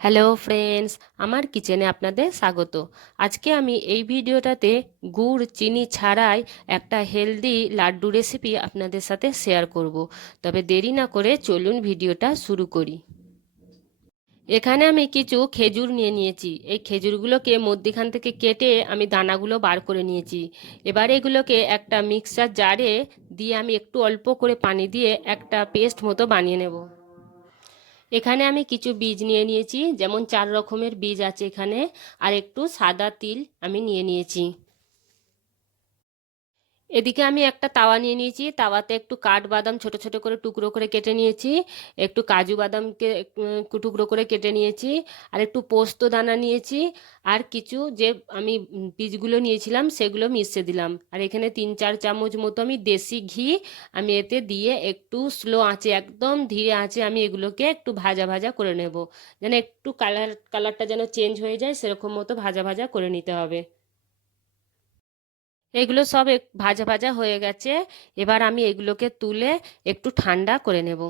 Hello friends, আমার কিচেনে আপনাদের স্বাগত। আজকে আমি এই ভিডিওটাতে গুড় চিনি ছাড়াই একটা হেলদি লাড্ডু রেসিপি আপনাদের সাথে শেয়ার করব। তবে দেরি না করে চলুন ভিডিওটা শুরু করি। এখানে আমি কিছু খেজুর নিয়ে নিয়েছি। এই খেজুরগুলোকে মধ্যিখান থেকে কেটে আমি দানাগুলো বার করে নিয়েছি। এবার এগুলোকে একটা মিক্সার জারে দিয়ে আমি একটু অল্প করে পানি দিয়ে একটা পেস্ট মতো বানিয়ে নেব। এখানে আমি কিছু বীজ নিয়ে নিয়েছি, যেমন 4 রকমের বীজ আছে এখানে। আর একটু সাদা তিল আমি নিয়ে নিয়েছি। এদিকে আমি একটা তাওয়া নিয়ে নিয়েছি, তাওয়াতে একটু কাঠবাদাম ছোট ছোট করে টুকরো করে কেটে নিয়েছি, একটু কাজু বাদামকে টুকরো করে কেটে নিয়েছি, আর একটু পোস্ত দানা নিয়েছি, আর কিছু যে আমি বীজগুলো নিয়েছিলাম সেগুলো মিশিয়ে দিলাম। আর এখানে 3-4 চামচ মতো আমি দেশি ঘি আমি এতে দিয়ে একটু স্লো আঁচে, একদম ধীরে আঁচে আমি এগুলোকে একটু ভাজা ভাজা করে নেব, যেন একটু কালারটা যেন চেঞ্জ হয়ে যায়, সেরকম মতো ভাজা ভাজা করে নিতে হবে। এগুলো সব ভাজা ভাজা হয়ে গেছে। এবার আমি এগুলোকে তুলে একটু ঠান্ডা করে নেব।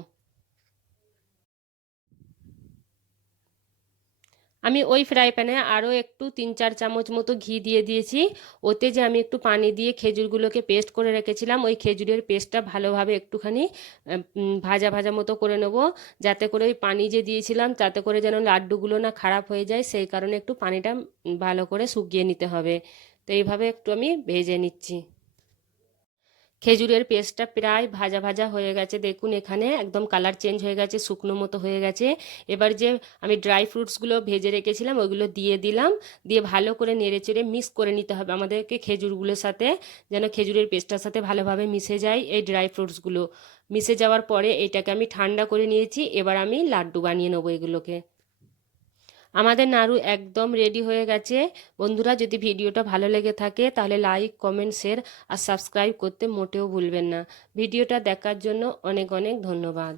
আমি ওই ফ্রাই প্যানে আরও একটু 3-4 চামচ মতো ঘি দিয়ে দিয়েছি। ওতে যে আমি একটু পানি দিয়ে খেজুরগুলোকে পেস্ট করে রেখেছিলাম, ওই খেজুরের পেস্টটা ভালোভাবে একটুখানি ভাজা ভাজা মতো করে নেব, যাতে করে ওই পানি যে দিয়েছিলাম তাতে করে যেন লাড্ডুগুলো না খারাপ হয়ে যায়, সেই কারণে একটু পানিটা ভালো করে শুকিয়ে নিতে হবে। তো এইভাবে একটু আমি ভেজে নিচ্ছি। খেজুরের পেস্টটা প্রায় ভাজা ভাজা হয়ে গেছে, দেখুন এখানে একদম কালার চেঞ্জ হয়ে গেছে, শুকনো মতো হয়ে গেছে। এবার যে আমি ড্রাই ফ্রুটসগুলো ভেজে রেখেছিলাম ওইগুলো দিয়ে দিলাম, দিয়ে ভালো করে নেড়ে চেড়ে মিক্স করে নিতে হবে আমাদেরকে খেজুরগুলোর সাথে, যেন খেজুরের পেস্টটার সাথে ভালোভাবে মিশে যায় এই ড্রাই ফ্রুটসগুলো। মিশে যাওয়ার পরে এইটাকে আমি ঠান্ডা করে নিয়েছি। এবার আমি লাড্ডু বানিয়ে নেবো এগুলোকে। আমাদের নাড়ু একদম রেডি হয়ে গেছে। বন্ধুরা, যদি ভিডিওটা ভালো লেগে থাকে তাহলে লাইক কমেন্ট শেয়ার আর সাবস্ক্রাইব করতে মোটেও ভুলবেন না। ভিডিওটা দেখার জন্য অনেক অনেক ধন্যবাদ।